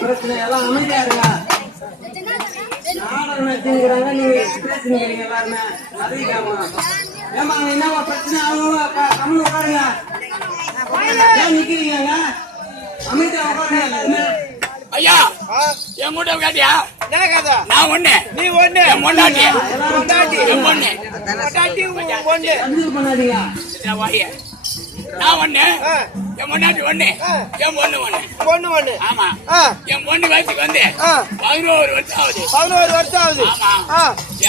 பிரச்சனை எல்லாம் அமைதியா இருங்க. நாடகம் வச்சுக்கிறாங்க, நீங்க பேசுனீங்க எல்லாருமே. அதிகமா ஏமா என்னவா பிரச்சனை? அவங்க கம்மி உட்காருங்க. ஏன் நிக்கிறீங்க? அமைதியா உட்காருங்க. ஐயா என் கூட கேட்டியா? நான் ஒண்ணு, நீ ஒண்ணு, என் பொண்டாட்டி என் பொண்ணு பண்ணாதீங்க. நான் ஒண்ணு, என் பொண்டாட்டி ஒண்ணு, என் பொண்ணு ஒண்ணு. பொண்ணு ஒண்ணு. ஆமா. என் பொண்ணு வயசுக்கு வந்து 11 வருஷம் ஆகுது. 11 வருஷம் ஆகுது. ஆமா.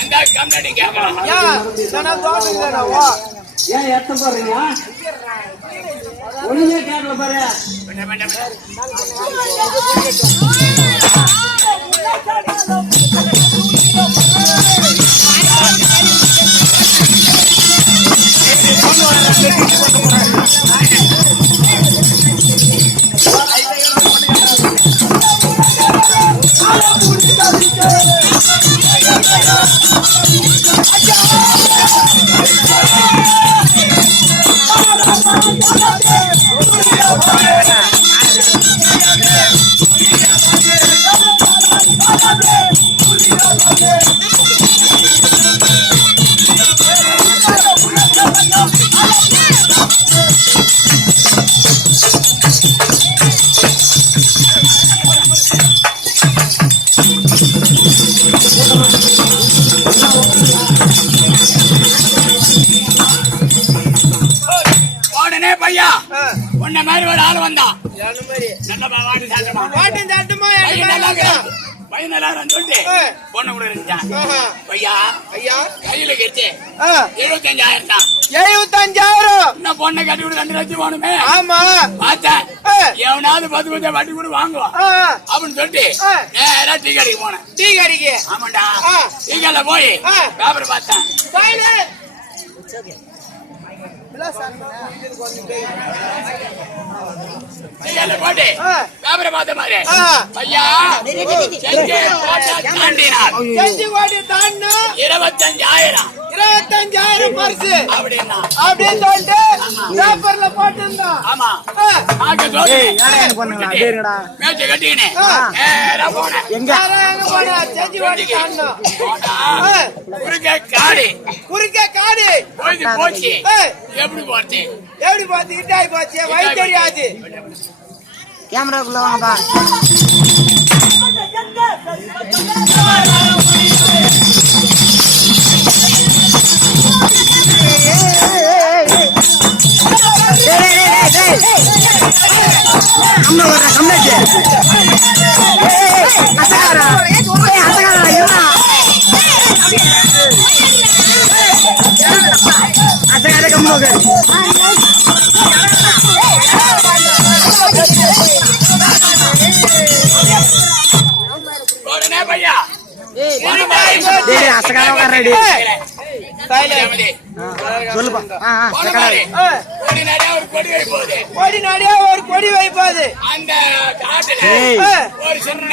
எந்த கம்ப்ளைண்ட் கேட்கலாம்? ஏன் எத்த போறீங்க? ஒண்ணுமே கேட்கல பாரு. உன்ன மாதிரி ஒரு ஆள் வந்தான். பொண்ணு கூட இருந்துச்சான். பையா கையில கெடுத்து 75,000 தான். 75,000 இன்னும் பொண்ணை கட்டி விட 2 லட்சம் வேணுமே. ஆமா பார்த்தேன். எவனாவது 10 வட்டி கூட வாங்குவான் அப்படின்னு சொல்லிட்டு நேரா டீ கடைக்கு போனேன். டீ கடைக்கு? ஆமாண்டா. டீ கடையில போய் பேப்பர் பார்த்தேன். போட்டு பேப்பரை பார்த்த மாதிரி ஐயா செஞ்சு கோடி தாண்டினா 25,000 பரிசு அப்படின்னு சொல்லிட்டு பேப்பர்ல போட்டிருந்தான். ஆமா. மேட்ச கட்டினேன். செஞ்சு கோடி தாண்டினா குறுக்க காடு போச்சு. எப்படி போச்சு? எப்படி போச்சு? இட்டாய் போச்சு. வழி தெரியாது. கேமராக்குள்ள வாங்கப்பா. கொடி வைப்பாது. அந்த ஒரு சின்ன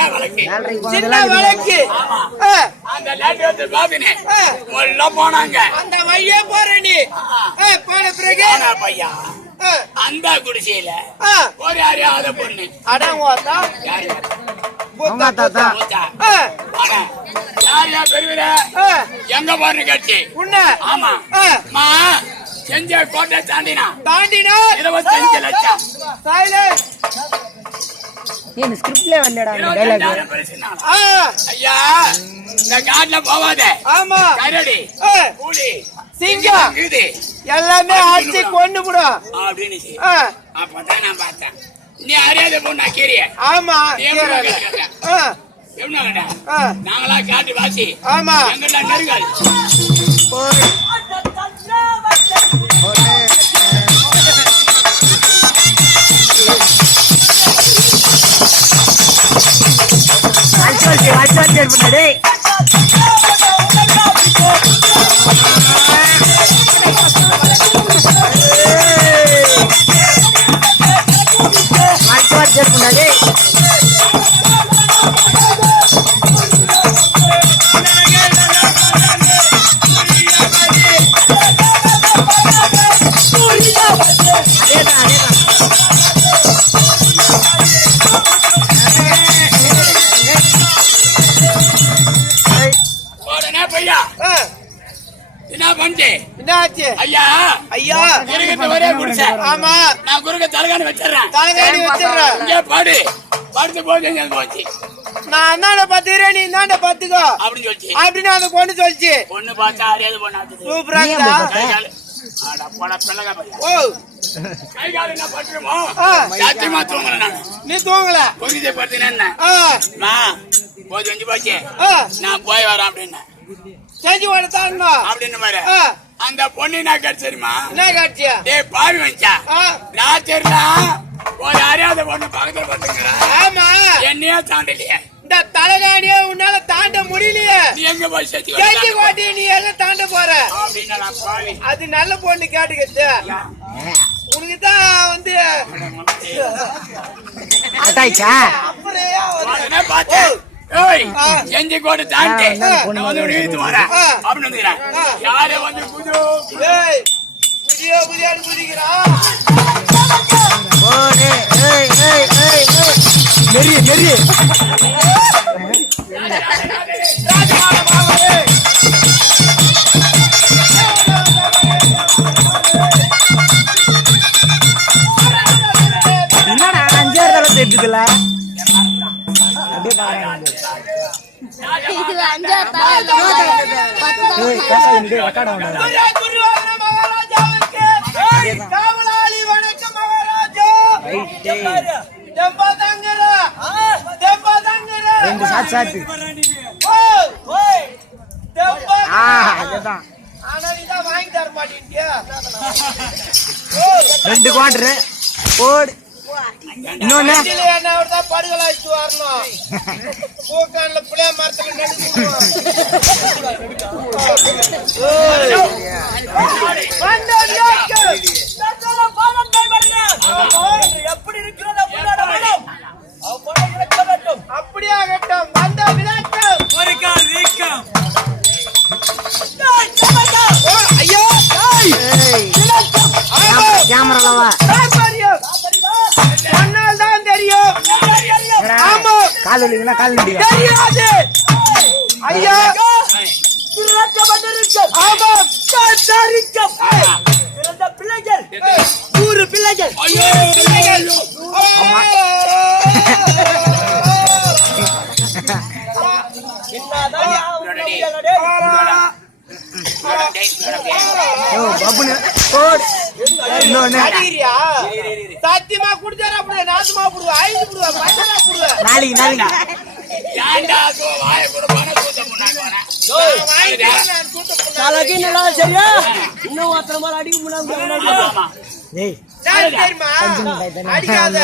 விளக்கு போனாங்க. அந்த வழியே போற நீ போன பிறகு பையா அந்த குடிசையில ஒரு அறியாத பொண்ணு அடங்கோத்தா எங்க பாருன்னு கேட்டு உன்ன ஆமா செஞ்ச கோட்டை தாண்டினா 25 லட்சம். ஐயா இந்த காட்டுல போவாத. ஆமா. கரடி புலி சிங்கம் இது எல்லாமே அடிச்சு கொண்டு விடும் அப்படின்னு. அப்பதான் நான் பார்த்தேன் நீ அறியாத பொண்ணா கீரிய. ஆமா. நாங்களா காட்டு வாசி. ஆமா. எங்கடா நெருங்காது. என்னாச்சு ஐயா ஐயா இருக்கிறது ஒரே குடிசை. ஆமா நான் குறுக்க தலைகாணி வச்சிடறேன். தலைகாணி வச்சிடுறேன். இங்கே பாடு படுத்து போச்சு போச்சு நான் என்னட பாத்துக்கிறேன், நீ என்னட பாத்துக்கோ அப்படின்னு சொல்லிச்சு. அப்படின்னு அந்த பொண்ணு சொல்லிச்சு. பொண்ணு பார்த்தா அறியாது பொண்ணு சூப்பரா இருக்கா? ஓ கை கால என்ன பட்டுமோ ஆ. சாத்தியமா தூங்குறேன் நான். நீ தூங்கல? கொஞ்சம் படுத்துனேன் போது வெஞ்சு போச்சு. நான் போய் வரேன் அப்படின்னு செஞ்சு கொடுத்தாங்க அப்படின்னு பாரு. அந்த பொண்ணு நான் கிடைச்சிருமா என்ன காட்சியா? டேய் பாவி வச்சா ராத்திரில ஒரு அறியாத பொண்ணு பக்கத்துல பட்டுக்கிறா. ஆமா என்னையே தாண்டலையே. இந்த தலைகாணியே உன்னால தாண்ட முடியலையே. நீ எங்க போய் செஞ்சு செஞ்சு கோட்டி நீ எங்க தாண்ட போற? அப்படின்னு பாவி அது நல்ல பொண்ணு கேட்டுக்கிட்டு உனக்கு தான் வந்து உடனே பார்த்தேன். ஏய், செஞ்சு கோட்டை தாண்டி நான் வந்து இழுத்து வரேன் அப்படின்னு வந்துக்கிறேன். யாரே வந்து புது ஏய், புதிய புதியான்னு குதிக்கிறான். ராஜமான பாவரே. என்னடா 5 தடவை தேட்டுதுல இது 5 தடவை குருவாயூர மகாராஜாவுக்கு காவலாளி வணக்கம் மகாராஜா. தெம்பா தங்கரா, தெம்பா தங்கரா. 2 சாத்து ஓய், ஓய், தெம்பா அதுதான் ஆனா இதான் வாங்கி தர மாட்டேங்கியா? 2 குவார்டர் போடு. இன்னொன்னு என்ன தான் படுகலாச்சு வரணும். பூக்கான்ல பிள்ளைய மரத்துல நடுக்குவோம். எப்படி இருக்கிறது அப்படியாகட்டும். வந்த விளக்கம் ஒரு கால் வீக்கம். ஐயோ கேமராவா சொன்னால் தான் தெரியும். ஆமா கால் இல்லைங்களா கால் இல்லையா தெரியாது. ஐயா ஆமா பிள்ளைகள் 100 பிள்ளைகள். ஐயோ இன்னொன்னு சத்தியமா குடிச்சாரா அப்படி நாசமா போடுவா, ஐந்து போடுவா, பச்சரா போடுவா. நாளைக்கு ஏன்டா வாய கூட பண கூட்டம் பண்ணாங்க வரேன். சரியா இன்னும் ஒருத்தர மாதிரி அடிக்க முடியாது. ஆமா ஏய் தெரியுமா அடிக்காத.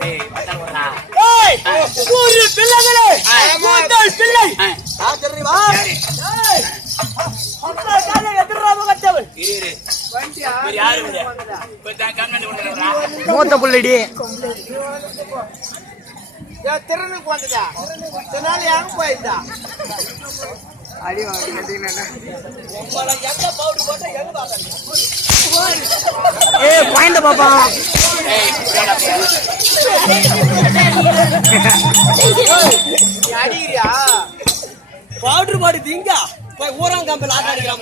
டேய் வந்தா வரா. ஒரு பிள்ளைகளே மூத்தல் பிள்ளை இரு யாரு கண்ணாடி கொண்டு மூத்த புள்ளடி திறனுக்கு வந்ததா இதனால எங்க போயிருந்தா பாயிண்ட் பாப்பா அடிக்கிறியா பவுடர் பாடி திங்க போய் ஊராங்க கம்பெனி ஆட்டாடிக்கிறான்.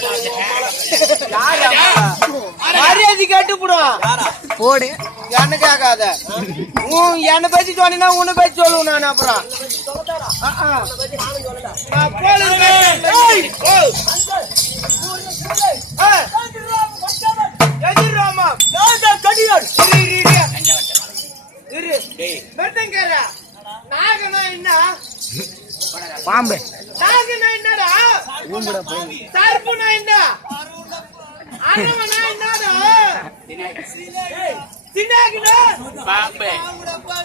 மரியாதை கேட்டுப்படும். போடு என்ன கேட்காத. என்ன பத்தி சொன்னா உன்னை பத்தி சொல்லுவேன் நான். அப்புறம் நாகனா என்ன பாம்பு நாகனா என்னடா தர்ப்புனா என்ன அரவனா என்னடா சின்னாகினா பாம்பே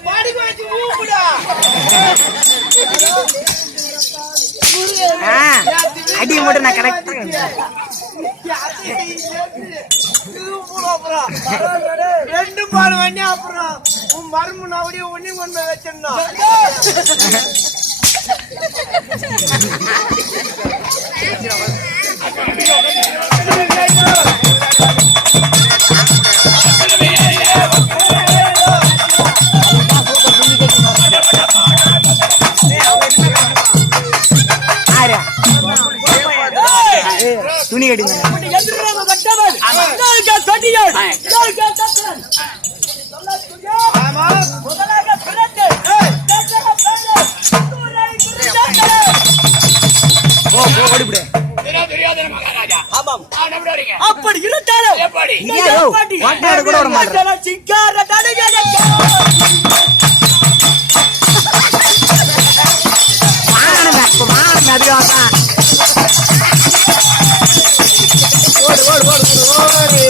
பாடி வாசி ஊக்குடா. அடி மட்டும் நான் கரெக்ட் ரெண்டு பால் பண்ணி அப்புறம் உன் மரும்பு நவடிய ஒண்ணு கொண்டு வச்சிருந்தோம். ஆமாம். நான் எப்படி வரீங்க அப்படி இருந்தாலும் எப்படி ஓட்டாடு கூட வர மாட்டேன். சிங்கார தடுக்க ஓடு ஓடு ஓடு ஓடு ஓடு